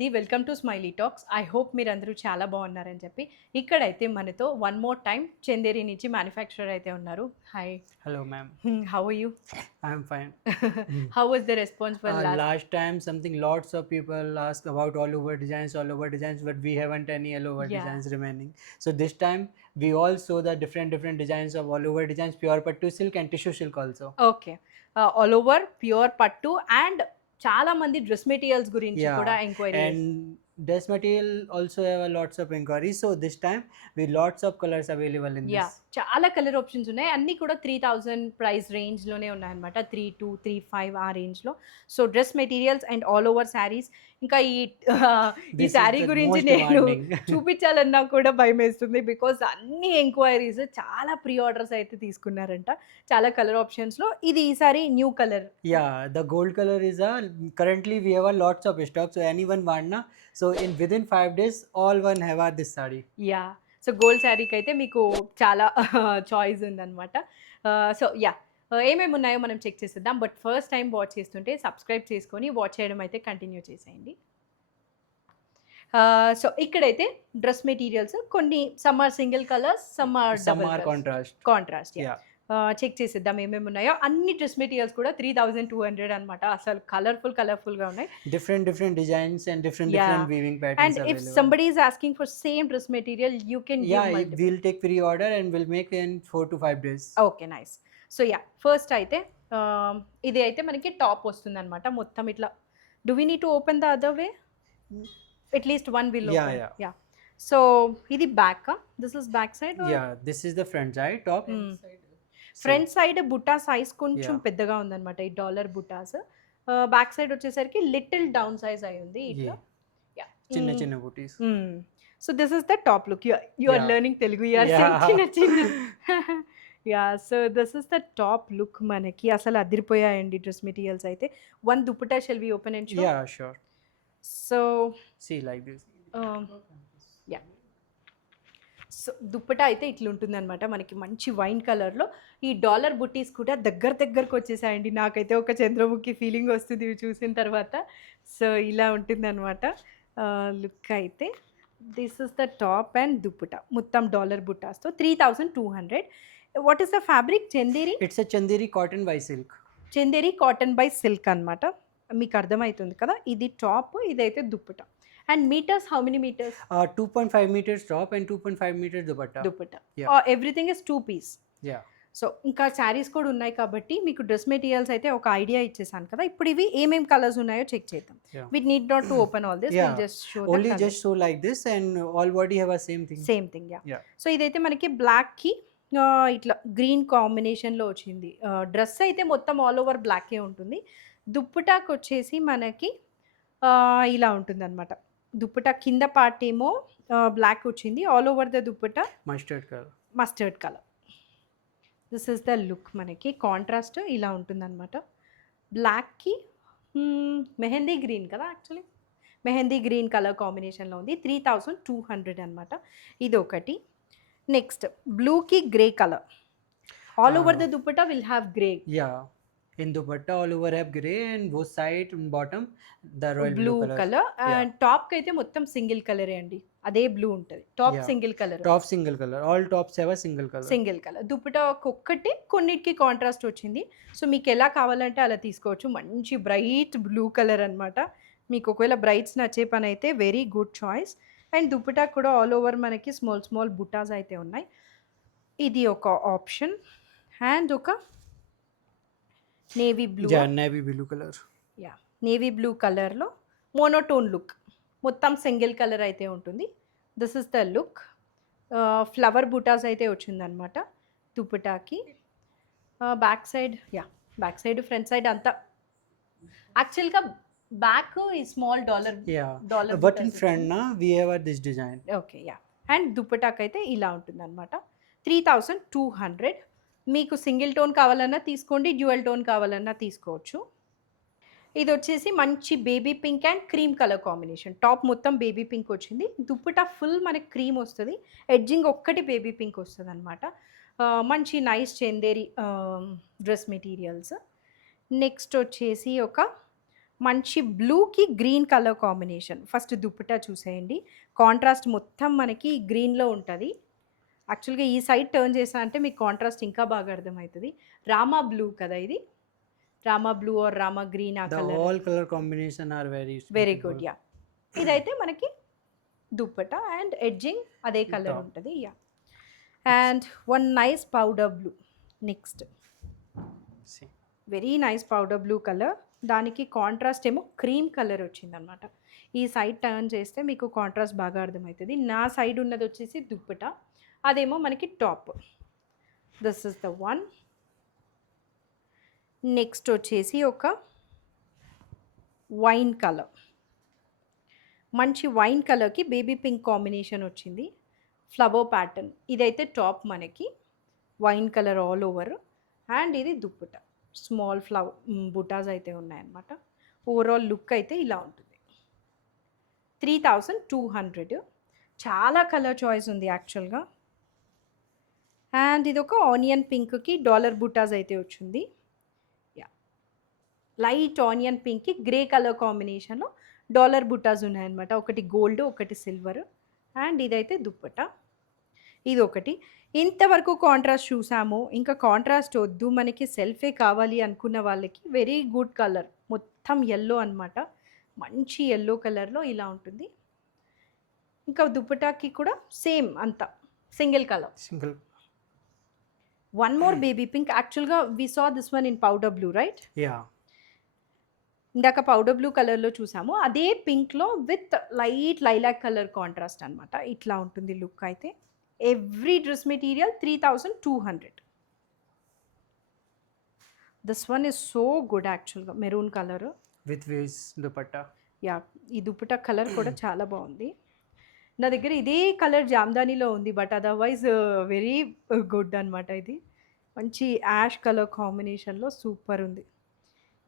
అండి, welcome to smiley talks. I hope మీరందరూ చాలా బాగున్నారని చెప్పి. ఇక్కడైతే మనతో వన్ మోర్ టైమ్ చందేరి నుంచి మ్యానుఫ్యాక్చరర్ అయితే ఉన్నారు. Hi. Hello, ma'am. How are you? I'm fine. How was the response for last? Last time, something lots of people asked about all over designs, but we haven't any all over Yeah. designs remaining. So this time, we all saw the different designs of all over designs, pure pattu silk and tissue silk also. Okay. All over pure పట్టు and చాలా మంది dress materials గురించి కూడా Yeah, enquiry. and dress material also have a lots of inquiries. So this time, we lots of colors available in yeah, this. చాలా colour options ఉన్నాయి. అన్నీ కూడా 3000 price రేంజ్లోనే ఉన్నాయన్నమాట. 32, 35 ఆ రేంజ్లో. So dress materials and all over saris. ఇంకా ఈ This is sari the గురించి most నేను demanding. చూపించాలన్నా కూడా భయం వేస్తుంది. బికాస్ అన్ని ఎంక్వైరీస్, చాలా ప్రీ ఆర్డర్స్ అయితే తీసుకున్నారంట చాలా కలర్ ఆప్షన్స్లో. ఇది ఈసారి new colour. Yeah, the gold color is currently we have a lots of stock. So anyone want na? So in within 5 days, all one have this sari. Yeah, so gold శారీకి అయితే మీకు చాలా choice ఉందన్నమాట. So yeah, ఏమేమి ఉన్నాయో మనం check చేసేద్దాం. But first time watch చేస్తుంటే సబ్స్క్రైబ్ చేసుకొని వాచ్ చేయడం అయితే కంటిన్యూ చేసేయండి. సో ఇక్కడైతే డ్రెస్ మెటీరియల్స్ కొన్ని, some are single colours, some are Some are contrast. Contrast. Yeah. Check చేసేద్దాం ఏమేమి ఉన్నాయో. అన్ని డ్రెస్ మెటీరియల్స్ కూడా 3200 అనమాట. అసలు కలర్ఫుల్గా ఉన్నాయి. Different designs and different Yeah. weaving And patterns if available. somebody is asking for same dress material, you can give Yeah, multiple. we'll take pre-order and we'll make in 4 to 5 days. Okay, nice. So yeah, first అయితే ఇది అయితే మనకి top వస్తుంది అనమాట. మొత్తం ఇట్లా. Do we need to open the other way? At least one will Yeah, open. yeah. Yeah. So ఇది back. This is back side. Yeah, this is the front side top. Front side బుట్టా size కొంచెం Yeah. పెద్దగా ఉందన్నమాట, ఈ dollar బుట్టాస్. Back side వచ్చేసరికి little down size అయి ఉంది ఇట్లా. Yeah. Chinna booties. So this is the top look. You are Yeah. Learning Telugu. You are Yeah. చిన్న yeah, so this is the top look. మనకి అసలు అదిరిపోయాయండి డ్రెస్ మెటీరియల్స్ అయితే. One dupatta shall we open and show? Yeah, sure. So See like this. Yeah, so dupatta అయితే ఇట్లా ఉంటుంది అనమాట మనకి, మంచి వైన్ కలర్లో. ఈ డాలర్ బుట్టీస్ కూడా దగ్గరకు వచ్చేసాయండి. నాకైతే ఒక చంద్రముఖి ఫీలింగ్ వస్తుంది ఇవి చూసిన తర్వాత. సో ఇలా ఉంటుంది అనమాట లుక్ అయితే. This is the top and dupatta మొత్తం డాలర్ బుట్టాస్తో 3200. What is the fabric? Chanderi. It's a Chanderi cotton by silk. Chanderi cotton by silk అనమాట. మీకు అర్థమవుతుంది కదా. ఇది టాప్, ఇదైతే dupatta. And metres, how many metres? 2.5 meters top and 2.5 meters dupatta. Dupatta. Yeah. Everything is 2 piece. Yeah. So ఇంకా శారీస్ కూడా ఉన్నాయి కాబట్టి మీకు డ్రెస్ మెటీరియల్స్ అయితే ఒక ఐడియా ఇచ్చేసాను కదా. ఇప్పుడు ఇవి ఏమేం కలర్స్ ఉన్నాయో చెక్ చేద్దాం. Yeah. We need not to open all this. Yeah. Just show Only just show like this and all body have a same thing. Same thing. Yeah. Yeah. So ఇదైతే మనకి బ్లాక్కి ఇట్లా గ్రీన్ కాంబినేషన్లో వచ్చింది. Dress అయితే మొత్తం all over బ్లాకే ఉంటుంది. దుప్పటాకి వచ్చేసి మనకి ఇలా ఉంటుంది అనమాట. దుప్పటా కింద పార్ట్ ఏమో బ్లాక్ వచ్చింది. All over the dupatta Mustard color. Mustard colour. This is the look. మనకి కాంట్రాస్ట్ ఇలా ఉంటుందన్నమాట. బ్లాక్కి మెహందీ గ్రీన్ కదా, యాక్చువల్లీ మెహందీ గ్రీన్ కలర్ కాంబినేషన్లో ఉంది. 3200 అనమాట. ఇది ఒకటి. నెక్స్ట్ బ్లూకి grey colour. All over the dupatta will have grey. Yeah. In dupatta all over have gray and both side and bottom the royal blue blue color. Colour. And టాప్కి అయితే మొత్తం single కలరే అండి. అదే బ్లూ ఉంటుంది. Top Yeah. Single colour. Top single color. All tops have a single color. Single colour. Dupatta ఒక్కటి, కొన్నిటికి contrast వచ్చింది. సో మీకు ఎలా కావాలంటే అలా తీసుకోవచ్చు. మంచి బ్రైట్ బ్లూ కలర్ అనమాట. మీకు ఒకవేళ బ్రైట్స్ నచ్చే పని అయితే very good choice. And dupatta కూడా ఆల్ ఓవర్ మనకి స్మాల్ బుట్టాస్ అయితే ఉన్నాయి. ఇది ఒక ఆప్షన్. అండ్ ఒక navy blue. Yeah, navy blue color. Yeah, navy blue కలర్లో మోనోటోన్ లుక్. మొత్తం సింగిల్ కలర్ అయితే ఉంటుంది. This is the look. Flower బుటాస్ అయితే వచ్చిందనమాట దుప్పటాకి. Back side, yeah, back side front side అంతా యాక్చువల్గా బ్యాక్ ఈ small dollar. Yeah. Dollar But in button. front na we have this design. Okay, yeah. And దుప్పటాకి అయితే ఇలా ఉంటుంది అనమాట. 3200. మీకు సింగిల్ టోన్ కావాలన్నా తీసుకోండి, డ్యూయల్ టోన్ కావాలన్నా తీసుకోవచ్చు. ఇది వచ్చేసి మంచి baby pink and cream colour combination. Top మొత్తం బేబీ పింక్ వచ్చింది. దుప్పటా ఫుల్ మనకి క్రీమ్ వస్తుంది. ఎడ్జింగ్ ఒక్కటి బేబీ పింక్ వస్తుంది అనమాట. మంచి nice Chanderi dress materials. Next వచ్చేసి ఒక మంచి బ్లూకి green colour combination. First dupatta చూసేయండి. కాంట్రాస్ట్ మొత్తం మనకి గ్రీన్‌లో ఉంటది. యాక్చువల్‌గా ఈ సైడ్ టర్న్ చేశా అంటే మీకు కాంట్రాస్ట్ ఇంకా బాగా అర్థమవుతది. రామా బ్లూ కదా ఇది. Rama blue or Rama green ఆ The colour. all color combination are very very suitable. Good. Yeah! ఇదైతే మనకి దుప్పటా అండ్ ఎడ్జింగ్ అదే కలర్ Top. ఉంటది. Yeah! And one nice powder blue. Next See. Very nice powder blue colour. దానికి contrast ఏమో cream colour వచ్చిందనమాట. ఈ side turn చేస్తే మీకు కాంట్రాస్ట్ బాగా అర్థమవుతుంది. నా సైడ్ ఉన్నది వచ్చేసి దుప్పట, అదేమో మనకి top. This is the one. Next వచ్చేసి ఒక వైన్ కలర్. మంచి వైన్ కలర్కి బేబీ పింక్ కాంబినేషన్ వచ్చింది. Flower pattern. ఇదైతే టాప్ మనకి wine colour all over and ఇది దుప్పట. స్మాల్ ఫ్లవర్ బుటాస్ అయితే ఉన్నాయన్నమాట. ఓవరాల్ లుక్ అయితే ఇలా ఉంటుంది. 3200. చాలా కలర్ చాయిస్ ఉంది యాక్చువల్గా. అండ్ ఇది ఒక ఆనియన్ పింక్కి డాలర్ బుటాస్ అయితే వచ్చింది. యా, లైట్ ఆనియన్ పింక్కి గ్రే కలర్ కాంబినేషన్లో డాలర్ బుటాస్ ఉన్నాయన్నమాట. ఒకటి గోల్డ్, ఒకటి సిల్వర్. అండ్ ఇదైతే దుప్పట. ఇది ఒకటి. ఇంతవరకు కాంట్రాస్ట్ చూసాము. ఇంకా కాంట్రాస్ట్ వద్దు మనకి సెల్ఫే కావాలి అనుకున్న వాళ్ళకి వెరీ గుడ్ కలర్. మొత్తం ఎల్లో అనమాట. మంచి ఎల్లో కలర్లో ఇలా ఉంటుంది. ఇంకా దుప్పటాకి కూడా సేమ్ అంతా single colour. Single. One more baby pink. యాక్చువల్గా we saw this one in powder blue right. Yeah. ఇందాక పౌడర్ బ్లూ కలర్లో చూసాము. అదే పింక్లో with light lilac colour contrast అనమాట. ఇట్లా ఉంటుంది లుక్ అయితే. Every dress material 3200. This one is so good యాక్చువల్గా. Maroon colour. With waist dupatta. Yeah, ఈ దుప్పటా కలర్ కూడా చాలా బాగుంది. నా దగ్గర ఇదే కలర్ జామ్దానీలో ఉంది, బట్ అదర్వైజ్ వెరీ గుడ్ అనమాట. ఇది మంచి యాష్ కలర్ కాంబినేషన్లో సూపర్ ఉంది.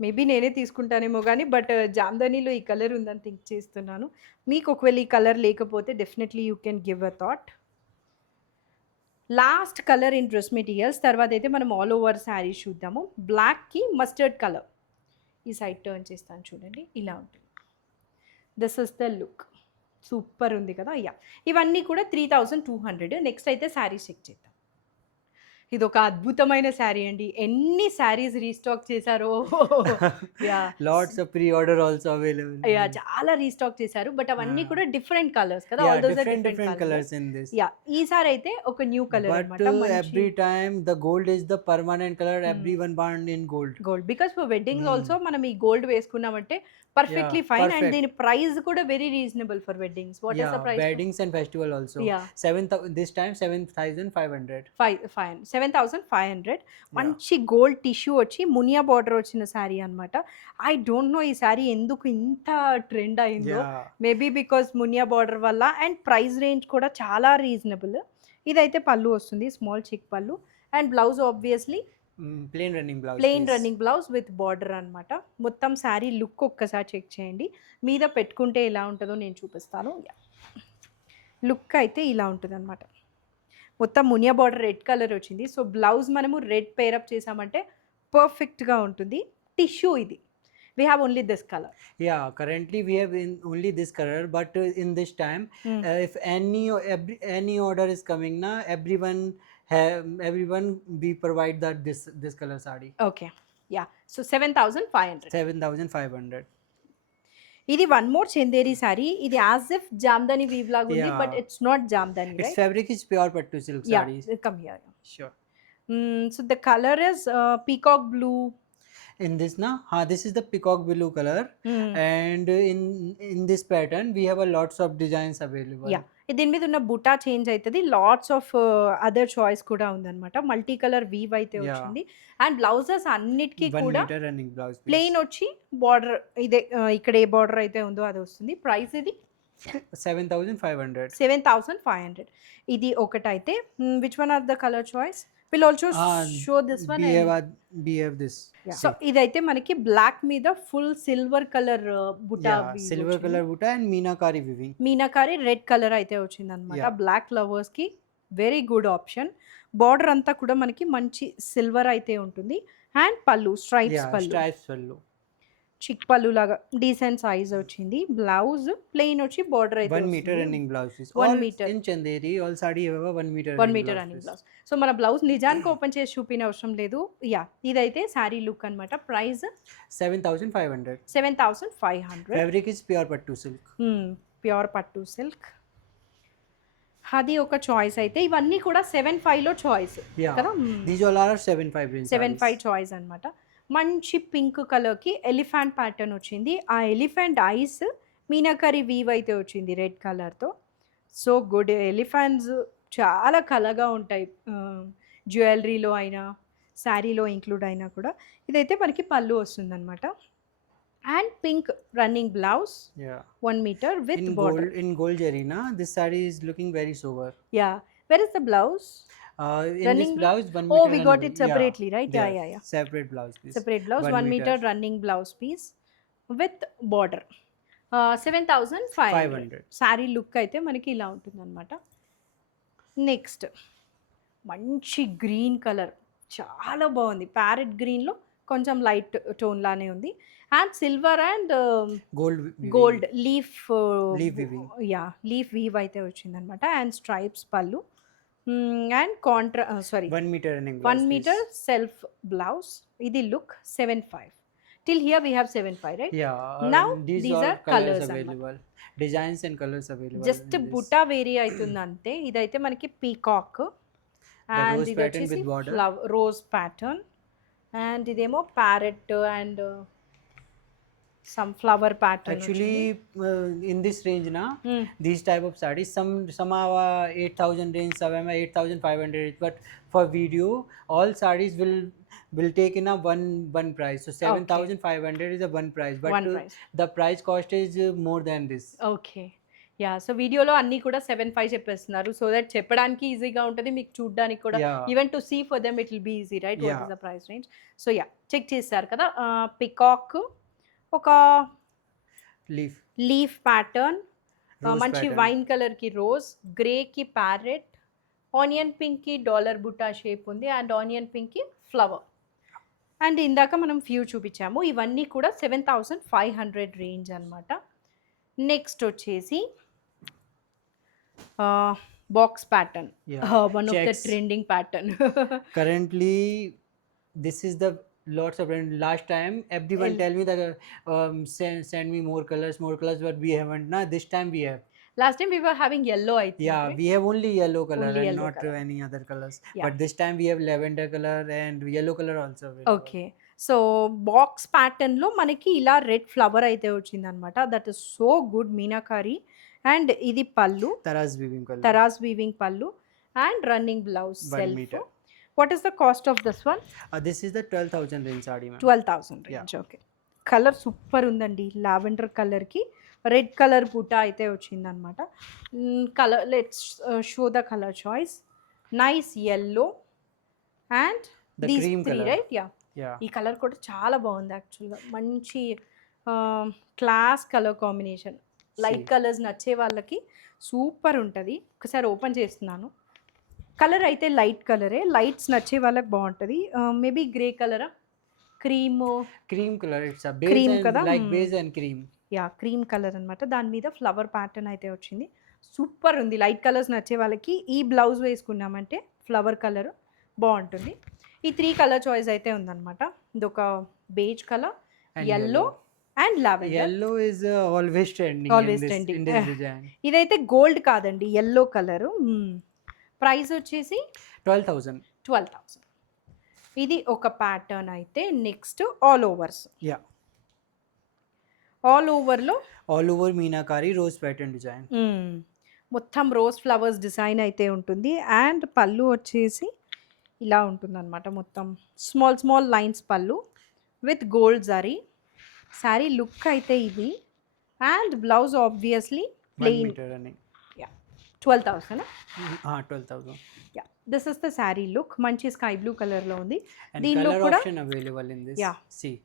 మేబీ నేనే తీసుకుంటానేమో కానీ బట్ జామ్దానీలో ఈ కలర్ ఉందని థింక్ చేస్తున్నాను. మీకు ఒకవేళ ఈ కలర్ లేకపోతే definitely you can give a thought. Last colour in dress materials. తర్వాత అయితే మనం ఆల్ ఓవర్ శారీస్ చూద్దాము. బ్లాక్కి మస్టర్డ్ కలర్. ఈ సైడ్ టర్న్ చేస్తాను చూడండి, ఇలా ఉంటుంది. This is the look. Super ఉంది కదా. యా, ఇవన్నీ కూడా 3200. నెక్స్ట్ అయితే శారీస్ చెక్ చేద్దాం. ఇది ఒక అద్భుతమైన శారీ అండి. ఎన్ని శారీస్ రీస్టాక్ చేశారో. Yeah, Lots of pre-order also available. Yeah, చాలా రీస్టాక్ చేశారు. బట్ అవన్నీ Ah. కూడా డిఫరెంట్ కలర్స్ కదా. Yeah, all those are different different colors colours. in this. Yeah, ఈసారి అయితే ఒక న్యూ కలర్ But అన్నమాట. every time the gold is the permanent color. Everyone bond in gold. Gold, because for weddings also మనం ఈ gold వేసుకున్నామంటే perfectly Yeah, fine. And perfect. దీని ప్రైస్ కూడా very reasonable for weddings. What is the Yeah, price? weddings and festival also. Yeah. 7,000 this time 7,500. 7,500. మంచి gold tissue వచ్చి Muniya border వచ్చిన శారీ అనమాట. ఐ డోంట్ నో ఈ శారీ ఎందుకు ఇంత ట్రెండ్ అయిందో. Yeah. Maybe because Muniya border వల్ల. అండ్ ప్రైస్ రేంజ్ కూడా చాలా రీజనబుల్. ఇదైతే పళ్ళు వస్తుంది, స్మాల్ చిక్ పళ్ళు. And blouse obviously Plain running blouse. Plain please. Running blouse with border అనమాట. మొత్తం శారీ లుక్ ఒక్కసారి చెక్ చేయండి. మీద పెట్టుకుంటే ఎలా ఉంటుందో నేను చూపిస్తాను. లుక్ అయితే ఇలా ఉంటుంది అనమాట. మొత్తం మునియా బార్డర్ రెడ్ కలర్ వచ్చింది. సో బ్లౌజ్ మనము రెడ్ పేరప్ చేసామంటే పర్ఫెక్ట్గా ఉంటుంది. టిష్యూ ఇది. We have only this colour. Yeah, currently we have only this color, but in this time, if any order is coming na, everyone we provide that this color sari. Okay. Yeah, so 7,500. 7,500. ఇది one more Chanderi sari. ఇది as if Jamdani weave లాగా ఉంది, Yeah. But it's not Jamdani Its right. fabric is pure pattu silk yeah, sarees. Come here. Sure. So the colour is peacock blue. In this na, this is the peacock blue color, and in this pattern we have a lots of designs available. Yeah, దీని మీద ఉన్న buta change అవుతుంది. Lots of other choice కూడా ఉందన్నమాట. Multi colour weave అయితే Yeah. వచ్చింది. And blouses అన్నిటికీ 1 కూడా meter running blouse. please. Plain వచ్చి బార్డర్ ఇదే ఇక్కడ ఏ బార్డర్ అయితే ఉందో అది wస్తుంది. ప్రైస్ ఇది 7,500. 7,500. ఇది ఒకటైతే. Which one are the colour choice? Will also show this one. We have this. So ఇదైతే మనకి బ్లాక్ మీద full silver colour buta. Yeah, silver color buta and meenakari weaving. Meenakari red colour అయితే వచ్చింది అనమాట. Yeah. బ్లాక్ లవర్స్ కి very good option. Border అంతా కూడా మనకి మంచి సిల్వర్ అయితే ఉంటుంది. And pallu stripes Yeah, pallu. stripes pallu. చిక్ పళ్ళు లాగా డీసెంట్ సైజ్ వచ్చింది. బ్లౌజ్ ప్లెయిన్ వచ్చి బార్డర్ అయితే 1 meter running blouse piece. 1 All meter. in Chanderi, all sari have a 1 meter 1 running metre blouse running piece. Blouse. So మన blouse నిజానికి open చేసి చూపిన అవసరం లేదు. యా, ఇదైతే శారీ లుక్ అనమాట. Price 7,500. 7,500. Fabric is pure pattu silk. Pure pattu silk. అది ఒక చాయిస్ అయితే. ఇవన్నీ కూడా 7,500లో చాయిస్ Yeah. కదా. These all are 7,500 range. 7,500 choice అనమాట. మంచి పింక్ కలర్కి ఎలిఫెంట్ ప్యాటర్న్ వచ్చింది. ఆ ఎలిఫెంట్ ఐస్ మీనాకరి వీవ్ అయితే వచ్చింది రెడ్ కలర్తో. So good. ఎలిఫెంట్స్ చాలా కలగా ఉంటాయి జ్యువెలరీలో అయినా శారీలో ఇంక్లూడ్ అయినా కూడా. ఇదైతే మనకి పళ్ళు వస్తుంది అనమాట. And pink running blouse Yeah. 1 metre with In border. gold, in gold jarina, this sari is looking very sober. Yeah, where is the blouse? In Running this blouse, 1 Oh, meter. we got it separately, right? Yeah. Separate blouse piece. Separate blouse, 1 meter running blouse piece with border. 7,500. 500. Sari look అయితే మనకి ఇలా ఉంటుంది అనమాట. Next మంచి green colour, చాలా బాగుంది. Parrot గ్రీన్లో కొంచెం లైట్ టోన్ లానే ఉంది. And silver and Gold. weaving. Gold leaf Leaf weaving. Yeah, leaf weave అయితే వచ్చిందనమాట. అండ్ స్ట్రైప్స్ పళ్ళు and sari 1 meter running blouse 1 meter piece. self blouse. ఇది look 7,500. Till here we have 7,500, right? Yeah. Now, these these are are colors colours available. Designs and colors available. Just in this. బుటా vary అవుతుంది అంతే. ఇదైతే మనకి peacock and rose ఇది pattern వచ్చేసి with border. Rose pattern. And ఇదేమో parrot and some flower pattern. Actually, in this range na, these type of sarees, some are 8,000 range, some are 8,500 range, but for video, all sarees will take in a one price. So 7,500 is a one price, but One price. the price cost is more than this. Okay. Yeah, so వీడియోలో అన్నీ కూడా 7,500 చెప్పేస్తున్నారు. So that చెప్పడానికి ఈజీగా ఉంటుంది, మీకు చూడడానికి కూడా. Yeah. Even to see for them it will be easy, right? What Yeah. Is the price range? So yeah, check చేశారు కదా. పికాక్, ఒక Leaf. లీఫ్ ప్యాటర్న్, Rose మంచి pattern. వైన్ కలర్కి రోజ్, గ్రేకి ప్యారెట్, ఆనియన్ పింక్కి డాలర్ బుట్టా shape ఉంది and onion పింక్కి ఫ్లవర్. అండ్ ఇందాక మనం ఫ్యూ చూపించాము. ఇవన్నీ కూడా 7,500 రేంజ్ అనమాట. నెక్స్ట్ వచ్చేసి box pattern, Yeah. One of the Checks. Trending pattern. Currently, this is the lots of brand. Last time everyone tell me that send me more colors, but we haven't. Now this time we have. Last time we were having yellow, I think, Yeah, right? we have only yellow color Only and yellow not color. any other colors. Yeah. But this time we have lavender color and yellow color also available. Okay. So box ప్యాటర్న్లో మనకి ఇలా red flower అయితే వచ్చిందనమాట. That is so good meenakari. And ఇది పళ్ళు, Taraz weaving color. Taraz weaving పళ్ళు and running blouse 1 self. meter. What is the cost of this one? This is the 12,000 range saree, ma'am. 12,000 range. Okay. Colour super ఉందండి. Lavender కలర్కి red colour బూటా అయితే వచ్చిందనమాట. Colour, let's show the colour choice. Nice yellow and The these cream 3, color. Right? Yeah, Yeah. ఈ colour కూడా చాలా బాగుంది యాక్చువల్గా. మంచి class colour combination. Light colours నచ్చే వాళ్ళకి సూపర్ ఉంటుంది. ఒకసారి ఓపెన్ చేస్తున్నాను. కలర్ అయితే లైట్ కలరే, లైట్స్ నచ్చే వాళ్ళకి బాగుంటుంది. Maybe grey cholera, cream. Cream color. It's a base Cream and kada? like base and cream. Yeah, cream colour అనమాట. దాని మీద ఫ్లవర్ ప్యాటర్న్ అయితే వచ్చింది. సూపర్ ఉంది. లైట్ కలర్స్ నచ్చే వాళ్ళకి ఈ బ్లౌజ్ వేసుకున్నామంటే ఫ్లవర్ కలర్ బాగుంటుంది. ఈ 3 కలర్ చాయిస్ అయితే ఉందన్నమాట. ఇదొక beige colour, And yellow and lavender. Yellow is always trending. Always in this, trending. in this design. ఇదైతే గోల్డ్ కాదండి, ఎల్లో కలరు. ప్రైస్ వచ్చేసి 12,000. 12,000. ఇది ఒక ప్యాటర్న్ అయితే. Next all overs. Yeah. All ఓవర్లో All over Meenakari rose pattern design. మొత్తం rose flowers design అయితే ఉంటుంది. అండ్ పళ్ళు వచ్చేసి ఇలా ఉంటుందన్నమాట. మొత్తం స్మాల్ స్మాల్ లైన్స్ పళ్ళు with gold zari. Sari look అయితే ఇది. And blouse obviously 1 plain. meter running. Yeah, 12,000. 12,000. Yeah, this is the sari look. మంచి స్కై బ్లూ కలర్లో ఉంది. And దీనిలో color కూడా option available in this. Yeah. See.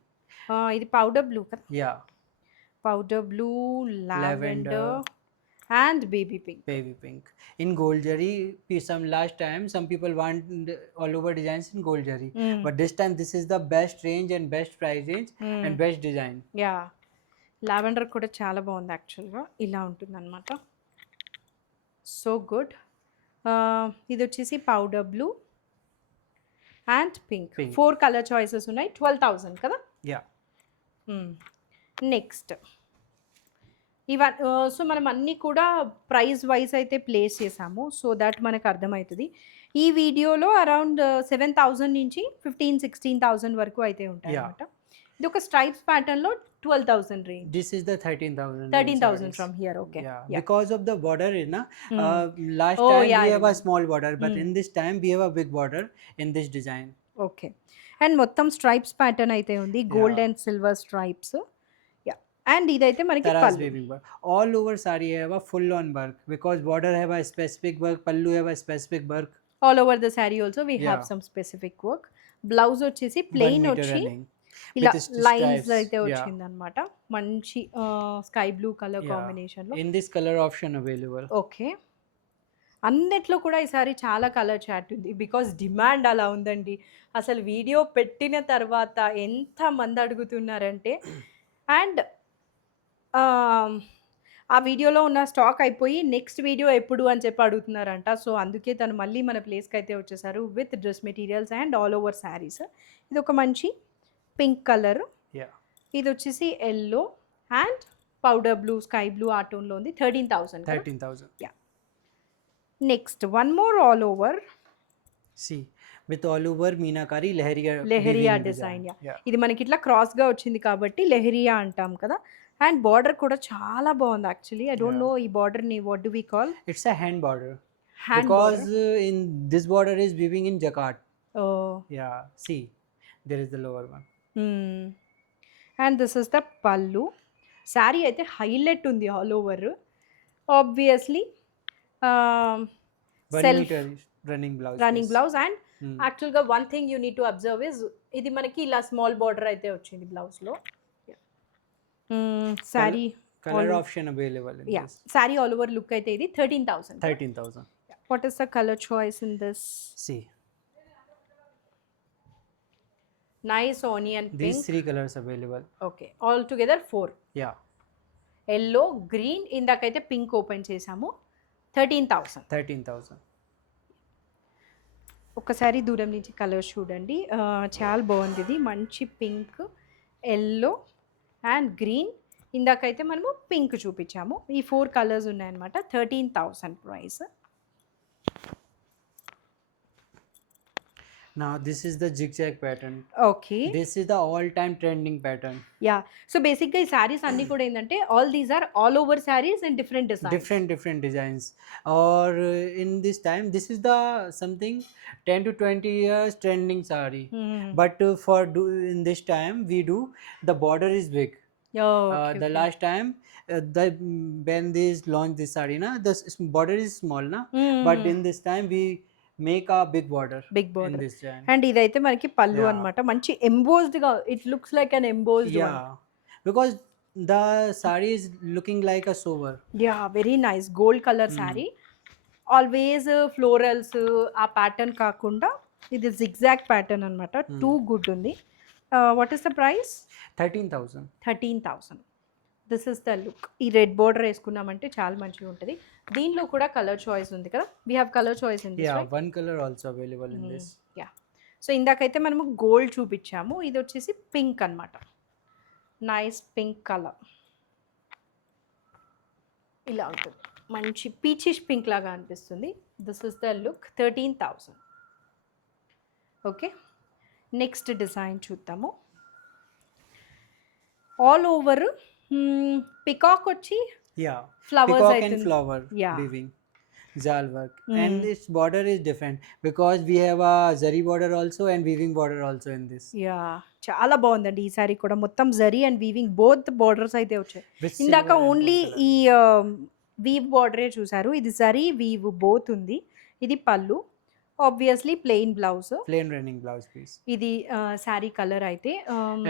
ఇది పౌడర్ బ్లూ కదా. Yeah. Powder blue, lavender, and baby pink. baby pink. In gold zari, some last time some people want all over designs in gold zari, but this time this is the best range and best price range and best design. Yeah, lavender కూడా చాలా బాగుంది యాక్చువల్గా. ఇలా ఉంటుందన్నమాట. So good. ఇది వచ్చేసి powder blue and pink. Pink. 4 colour choices ఉన్నాయి. 12,000 కదా. Yeah, నెక్స్ట్ సో మనం అన్నీ కూడా ప్రైస్ వైజ్ అయితే ప్లేస్ చేసాము, సో దట్ మనకు అర్థమవుతుంది. ఈ వీడియోలో అరౌండ్ 7,000 నుంచి 15,000-16,000 వరకు అయితే ఉంటాయి Yeah. అనమాట. ఇది ఒక స్ట్రైప్స్ ప్యాటర్న్లో 12,000 range. this is the 13,000. 13,000 from here. Okay. Yeah, because of the border is na, last Oh, time yeah, we I have a remember. small border, but in this time we have a big border in this design. Okay. And మొత్తం stripes pattern అయితే ఉంది, gold Yeah. And silver stripes. Yeah, and ఇదైతే మనకి Taras పళ్ళు. weaving work. All over sari have a full on work because border have a specific work, pallu have a specific work. All over the sari also we have Yeah. Some specific work. Blouse వచ్చేసి 1 plain meter వచ్చి running. ఇలా with lines stripes. అయితే Yeah. వచ్చిందనమాట. మంచి sky blue colour Yeah. కాంబినేషన్లో. In this color option available. Okay. అన్నిట్లో కూడా ఈసారి చాలా కలర్ చాట్ ఉంది, బికాస్ డిమాండ్ అలా ఉందండి. అసలు వీడియో పెట్టిన తర్వాత ఎంతమంది అడుగుతున్నారంటే, అండ్ ఆ వీడియోలో ఉన్న స్టాక్ అయిపోయి నెక్స్ట్ వీడియో ఎప్పుడు అని చెప్పి అడుగుతున్నారంట. సో అందుకే తను మళ్ళీ మన ప్లేస్కి అయితే వచ్చేసారు with dress materials and all over saris. ఇది ఒక మంచి పింక్ కలర్, Yeah. ఇది వచ్చేసి yellow and powder blue, sky blue ఆ టోన్లో ఉంది. 13,000. 13,000. Next one more all over See, with all over Meenakari Lehriya lehriya weaving design. Yeah. ఇది మనకి ఇట్లా క్రాస్గా వచ్చింది కాబట్టి లెహరియా అంటాం కదా. అండ్ బార్డర్ కూడా చాలా బాగుంది actually. I don't Yeah. No ఈ బార్డర్ని what do we call. It's a hand border hand because in this border is weaving in jacquard. Oh. Yeah. See, there is the lower one. And this is the pallu. Saree అయితే highlight ఉంది all over. Obviously 1 self meter running blouse. Running piece. Blouse. And Hmm. యాక్చువల్గా one thing you need to observe is ఇది మనకి ఇలా small border అయితే వచ్చింది బ్లౌజ్లో. Sari Color all- option available in yeah, this. Sari all over look అయితే ఇది 13,000. 13,000. What is the colour choice in this? See, nice onion these pink. 3 colors available. Okay, all together 4. Yeah. Yellow, green, ఇందాకైతే pink open చేసాము. 13,000. 13,000. ఒకసారి దూరం నుంచి colours చూడండి. చాలా బాగుంది ఇది. మంచి పింక్, ఎల్లో అండ్ గ్రీన్. ఇందాకైతే మనము పింక్ చూపించాము. ఈ 4 కలర్స్ ఉన్నాయన్నమాట. 13,000 price. Now this is the zigzag pattern. Okay. This is the all-time trending pattern. Yeah, so బేసిక్గా ఈ శారీస్ అన్నీ కూడా ఏంటంటే all these are all over saris and different designs. Different designs. Or in this time, this is the something 10 to 20 years trending sari. But in this time we do the border is big. The last time when they launched this sari na, the border is small na, but in this time we make a big border big in border. this time. And ఇదైతే మనకి pallu Yeah. అన్నమాట. మంచి embossed గా, it looks like an embossed. Yeah, because the sari is looking like a sober. Yeah, very nice gold colour sari. Always florals ఆ pattern కాకుండా ఇది zigzag pattern అనమాట. Too good ఉంది. What is the price? 13,000. 13,000. This is the look. ఈ red border వేసుకున్నామంటే చాలా మంచిగా ఉంటుంది. దీనిలో కూడా కలర్ చాయిస్ ఉంది కదా. We have colour choice in this. Yeah, one color also available in this. Yeah, so ఇందాకైతే మనము గోల్డ్ చూపించాము. ఇది వచ్చేసి పింక్ అనమాట. Nice pink colour. ఇలా ఉంటుంది, మంచి పీచిష్ పింక్ లాగా అనిపిస్తుంది. This is the look. 13,000. Okay, next design చూద్దాము. ఆల్ ఓవర్ పికాక్ వచ్చి Yeah, ఫ్లవర్స్ peacock అయితే and flower Yeah. weaving, zal work, and its border is different because we have a zari border also and weaving border also in this. Yeah, చాలా బాగుందండి ఈ sorry కూడా. మొత్తం zari and weaving both borders అయితే వచ్చాయి. With ఇందాక silver and only gold color. ఈ weave బార్డరే చూసారు. ఇది జరీ వీవ్ బోత్ ఉంది. ఇది పళ్ళు, obviously plain blouse. Plain running blouse piece. ఇది శారీ కలర్ అయితే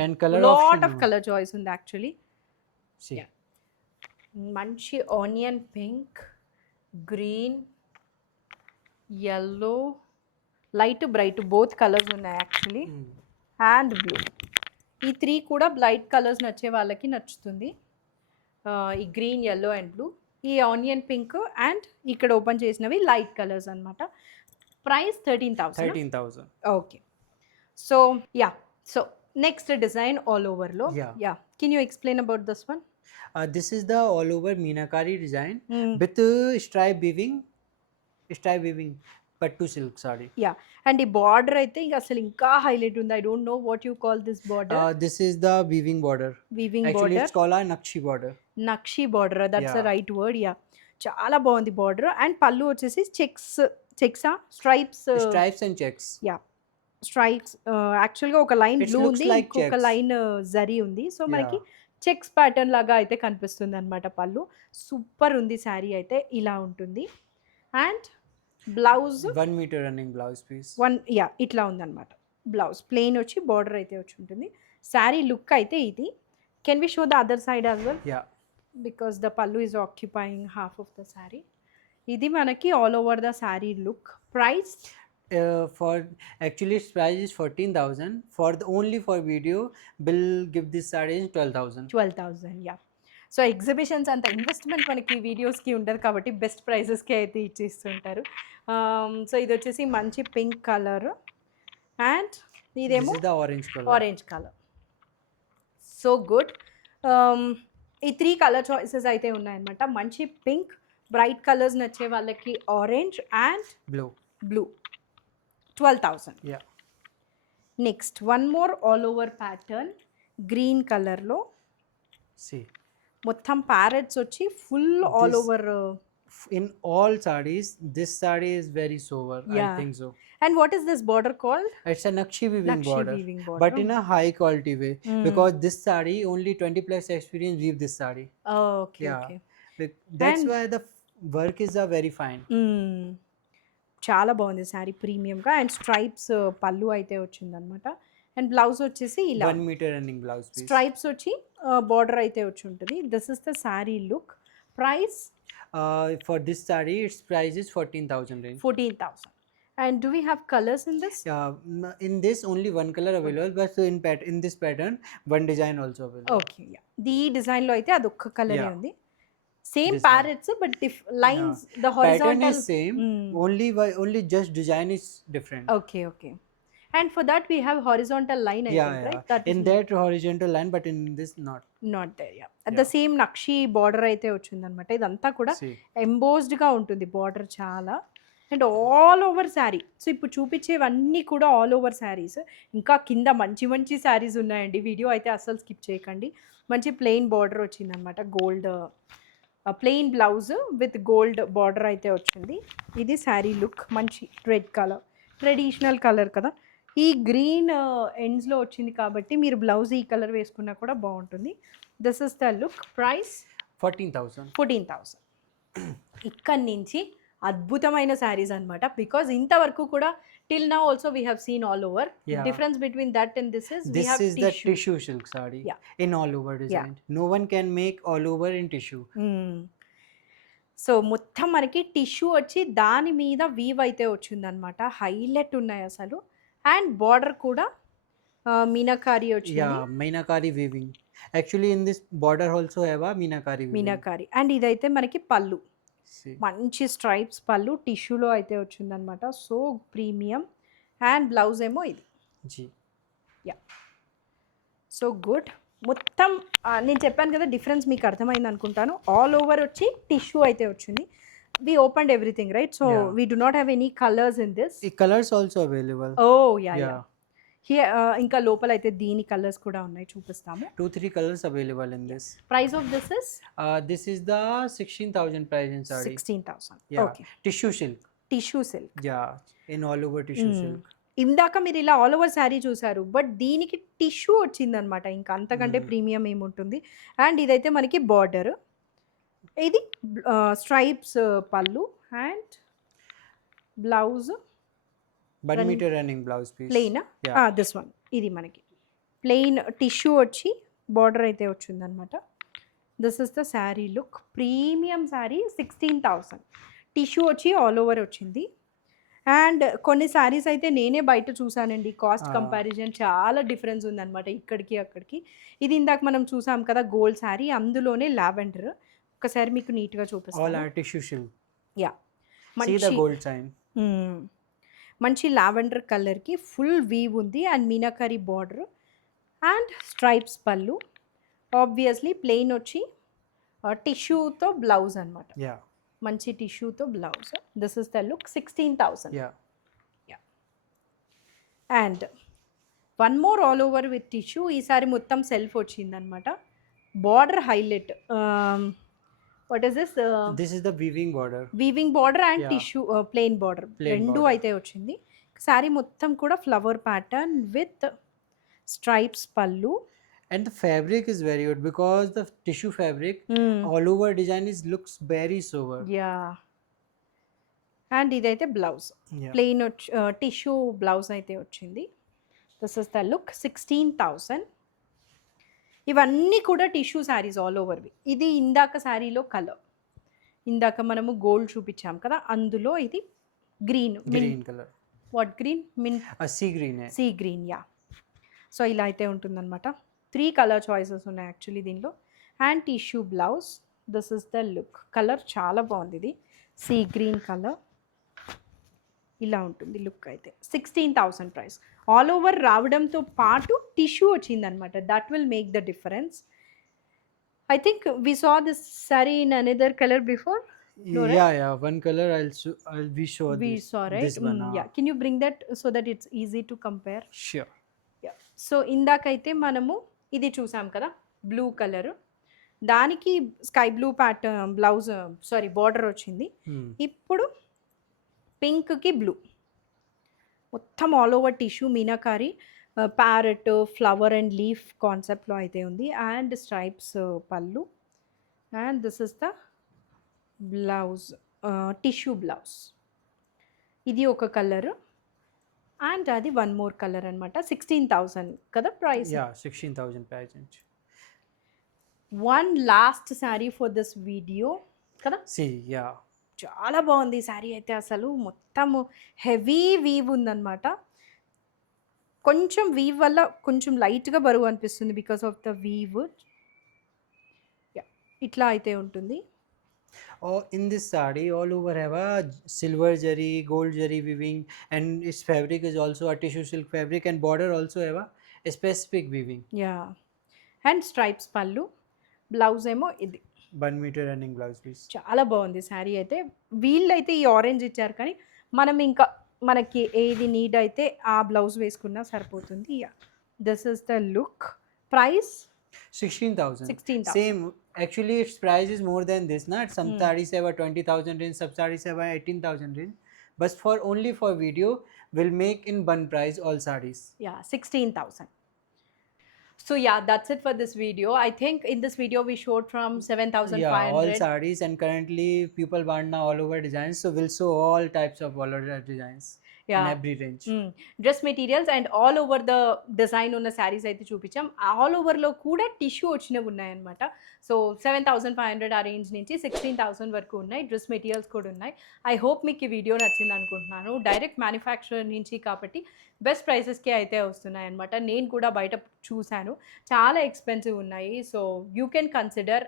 And color lot option of no. Colour choice ఉంది యాక్చువల్లీ. See, Yeah. మంచి onion pink, green, yellow, light bright both colours ఉన్నాయి యాక్చువల్లీ, అండ్ బ్లూ. ఈ 3 కూడా లైట్ కలర్స్ నచ్చే వాళ్ళకి నచ్చుతుంది. ఈ గ్రీన్, yellow అండ్ బ్లూ, ఈ ఆనియన్ పింక్ అండ్ ఇక్కడ ఓపెన్ చేసినవి లైట్ కలర్స్ అనమాట. Price 13,000. 13,000. Okay. So yeah, so next design all ఓవర్లో. Yeah. Yeah, can you explain about this one? This is the all over Meenakari design with stripe weaving pattu silk saree. Yeah, and ఈ border అయితే ఇంకా అసలు ఇంకా highlight ఉంది. I don't know what you call this border. This is the weaving border. Weaving Actually, border, it's called a Nakshi border. Nakshi border, that's the Yeah. Right word. Yeah, చాలా బాగుంది border. And పళ్ళు వచ్చేసి చెక్సా stripes, Stripes and checks. Yeah stripes. యాక్చువల్గా ఒక line It blue looks ఉంది, like ఇంకొక checks. Line zari ఉంది. సో మనకి Yeah. చెక్స్ ప్యాటర్న్ లాగా అయితే కనిపిస్తుంది అనమాట పళ్ళు. సూపర్ ఉంది శారీ అయితే, ఇలా ఉంటుంది. And blouse 1 meter running blouse piece. ఇట్లా ఉందన్నమాట. బ్లౌజ్ ప్లెయిన్ వచ్చి బార్డర్ అయితే వచ్చి ఉంటుంది. శారీ లుక్ అయితే ఇది. Can we show the other side as well, Yeah. Because the pallu is occupying half of the sari. ఇది మనకి all over the sari look. Price For actually its price is 14,000. For the only for video, will give this saree is 12,000. 12,000. Yeah, so exhibitions అంత investment మనకి వీడియోస్కి ఉండదు కాబట్టి best ప్రైజెస్కి అయితే ఇచ్చేస్తుంటారు. So ఇది వచ్చేసి మంచి పింక్ కలర్ అండ్ ఇదేమో This is the orange color. Orange colour. So good. ఈ 3 కలర్ చాయిసెస్ అయితే ఉన్నాయన్నమాట. మంచి పింక్, బ్రైట్ కలర్స్ నచ్చే వాళ్ళకి orange and Blue. Blue. 12,000. Yeah. Next one more all over pattern green కలర్లో See. మొత్తం ప్యారెట్స్ వచ్చి full all This- over. In all sarees, this saree is very sober. Yeah. I think so. And what is this border called? It's a Nakshi weaving border. Weaving But border. in a high quality way, because this saree only 20 plus experience weave this saree. Okay Yeah. Okay. That's And- why the work is very fine. చాలా బాగుంది sari, ప్రీమియంగా. And stripes పళ్ళు అయితే వచ్చిందనమాట. And blouse వచ్చేసి ఇలా 1 meter running blouse piece. Stripes వచ్చి border అయితే వచ్చి ఉంటుంది. This is the sari look. Price For this saree, its price is 14,000 range. 14,000. And do we have colours in this? In this only one color available, but in this pattern, one design also available. Okay. Yeah, ఈ డిజైన్లో అయితే అదొక్క కలరే Yeah. ఉంది. Same This one. Parrots but lines, the Pattern horizontal. is same. Only just design is different. Okay okay. And for that we have horizontal line, Yeah. In that horizontal line, but in this not. Not there. Yeah, the same nakshi border అయితే వచ్చిందనమాట. ఇదంతా కూడా See. ఎంబోస్డ్గా ఉంటుంది border చాలా. And all over sari. So ఇప్పుడు చూపించేవన్నీ కూడా all over saris. ఇంకా కింద మంచి మంచి శారీస్ ఉన్నాయండి. వీడియో అయితే అస్సలు స్కిప్ చేయకండి. మంచి ప్లెయిన్ బార్డర్ వచ్చిందనమాట. Gold plain blouse with gold border అయితే వచ్చింది. ఇది శారీ లుక్. మంచి రెడ్ కలర్, ట్రెడిషనల్ కలర్ కదా. ఈ గ్రీన్ ఎండ్స్లో వచ్చింది కాబట్టి మీరు బ్లౌజ్ ఈ కలర్ వేసుకున్నా కూడా బాగుంటుంది. This is the look. Price 14,000. 14,000. ఇక్కడి నుంచి అద్భుతమైన శారీస్ అనమాట. బికాజ్ ఇంతవరకు కూడా till now also we have seen all over. Yeah. Difference between that and this is we This have is the tissue silk saree. Yeah. In all over design. No one can make all over in tissue. So మొత్తం మనకి tissue వచ్చి దాని మీద weave అయితే వచ్చిందనమాట. Highlight ఉన్నాయి అసలు. And border కూడా మీనాకారి వచ్చింది. Yeah, Meenakari weaving. Actually, in this border also have a Meenakari weaving. Meenakari. And ఇదైతే మనకి పళ్ళు, See. మంచి స్ట్రైప్స్ పళ్ళు టిష్యూలో అయితే వచ్చిందనమాట. So premium. అండ్ బ్లౌజ్ ఏమో ఇది. Ji. So good. మొత్తం నేను చెప్పాను కదా, డిఫరెన్స్ మీకు అర్థమైంది అనుకుంటాను. ఆల్ ఓవర్ వచ్చి టిష్యూ అయితే వచ్చింది. We opened everything right. So Yeah. We do not have any colours in this. The colors also available. Oh yeah yeah. Yeah. ఇంకా లోపల అయితే దీని కలర్స్ కూడా ఉన్నాయి, చూపిస్తాము. 2-3 colors available in this. Price of this is This is the 16,000 price in saree. 16,000. Yeah. Okay. Tissue silk. Tissue silk. Yeah. In all over tissue silk. ఇందాక మీరు ఇలా ఆల్ ఓవర్ శారీ చూసారు, బట్ దీనికి టిష్యూ వచ్చిందనమాట. ఇంకా అంతకంటే ప్రీమియం ఏముంటుంది. And ఇదైతే మనకి బార్డర్, ఇది స్ట్రైప్స్ పళ్ళు and blouse 1 meter running blouse piece. Plain. Yeah. This one ఇది మనకి ప్లెయిన్ టిష్యూ వచ్చి బార్డర్ అయితే వచ్చిందనమాట. This is the sari look, premium sari, 16,000. Tissue వచ్చి ఆల్ ఓవర్ వచ్చింది. అండ్ కొన్ని శారీస్ అయితే నేనే బయట చూసానండి, కాస్ట్ కంపారిజన్ చాలా డిఫరెన్స్ ఉందన్నమాట ఇక్కడికి అక్కడికి. ఇది ఇందాక మనం చూసాం కదా గోల్డ్ శారీ, అందులోనే లావెండర్. ఒకసారి మీకు నీట్గా All చూపిస్తాను. are tissue silk. Yeah, See the మంచి gold sign. మంచి లావెండర్ కలర్కి ఫుల్ వీవ్ ఉంది and meenakari border and stripes పళ్ళు. ఆబ్వియస్లీ ప్లెయిన్ వచ్చి టిష్యూతో బ్లౌజ్ అనమాట, Yeah. మంచి టిష్యూతో blouse. This is the look, 16,000. Yeah. And one more all over with tissue. ఈసారి మొత్తం సెల్ఫ్ వచ్చిందనమాట. Border highlight, what is this, This is the weaving border. Weaving border and Yeah. Tissue plain border Plain రెండు border. అయితే వచ్చింది. శారీ మొత్తం కూడా flower pattern with stripes పళ్ళు. And the fabric is very good because the tissue fabric all over design is looks very sober. Yeah, and ఇదైతే blouse, Yeah. Plain tissue blouse అయితే వచ్చింది. This is the look, 16,000. ఇవన్నీ కూడా tissue saris all ఓవర్వి. ఇది ఇందాక శారీలో colour, ఇందాక మనము గోల్డ్ చూపించాం కదా, అందులో ఇది green. Green color. What green? మిన్ Sea green hai. Sea green. Yeah, so ఇలా అయితే ఉంటుందన్నమాట. 3 కలర్ చాయిసెస్ ఉన్నాయి యాక్చువల్లీ దీనిలో. And tissue blouse. This is the look. Colour చాలా బాగుంది, ఇది సీ గ్రీన్ కలర్. ఇలా ఉంటుంది లుక్ అయితే. 16,000 ప్రైస్. ఆల్ ఓవర్ రావడంతో పాటు టిష్యూ వచ్చిందనమాట, that will make the difference. I think we saw this sari in another colour before. No, right? Yeah. One color I'll be sure We this. saw, right? This one. Yeah. Can you bring that so that it's easy to compare? Sure. Yeah. So ఇందాకైతే మనము ఇది చూసాం కదా blue colour, దానికి sky blue pattern blouse, sari border వచ్చింది. ఇప్పుడు పింక్కి blue, మొత్తం all over tissue meenakari parrot flower and leaf కాన్సెప్ట్లో అయితే ఉంది. అండ్ స్ట్రైప్స్ పళ్ళు. And this is the blouse, tissue blouse. ఇది ఒక కలర్ అండ్ అది వన్ మోర్ కలర్ అనమాట. 16,000 కదా price. Yeah, 16,000 pageant. One last sari for this video కదా. See, yeah. చాలా బాగుంది శారీ అయితే, అసలు మొత్తము హెవీ వీవ్ ఉందన్నమాట. కొంచెం వీవ్ వల్ల కొంచెం లైట్గా బరువు అనిపిస్తుంది బికాస్ ఆఫ్ ద వీవ్. ఇట్లా అయితే ఉంటుంది. Oh, in this sari all over have a silver zari, gold zari weaving, and its fabric is also a tissue silk fabric, and border also have a specific weaving. Yeah, and stripes పళ్ళు. Blouse ఏమో ఇది. 1 meter running blouse piece. చాలా బాగుంది శారీ అయితే. వీళ్ళైతే ఈ orange ఇచ్చారు, కానీ మనం ఇంకా మనకి ఏది నీడ్ అయితే ఆ బ్లౌజ్ వేసుకున్నా సరిపోతుంది. Yeah, this is the look. Price 16,000. 16,000. Same. Actually, its price is more than this. Not some sarees have a 20,000 range, some sarees have a 18,000 range. But for only for video, we'll make in one price all sarees. Yeah, 16,000. So yeah, that's it for this video. I think in this video we showed from 7,500. Yeah, all sarees, and currently people want now all over designs, so we'll show all types of all over designs in Yeah. every range. Dress materials and all over the design ఉన్న శారీస్ అయితే చూపించాం. All ఓవర్లో కూడా tissue వచ్చినవి ఉన్నాయన్నమాట. So 7,500 ఆ range నుంచి 16,000 వరకు ఉన్నాయి. డ్రెస్ మెటీరియల్స్ కూడా ఉన్నాయి. ఐ హోప్ మీకు ఈ వీడియో నచ్చింది అనుకుంటున్నాను. డైరెక్ట్ మ్యానుఫ్యాక్చరర్ నుంచి కాబట్టి బెస్ట్ ప్రైసెస్కే అయితే వస్తున్నాయి అనమాట. నేను కూడా బయట చూశాను, చాలా ఎక్స్పెన్సివ్ ఉన్నాయి. సో యూ కెన్ కన్సిడర్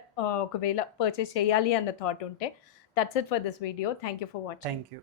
ఒకవేళ పర్చేస్ చేయాలి అన్న థాట్ ఉంటే. That's it for this video. Thank you for watching. Thank you.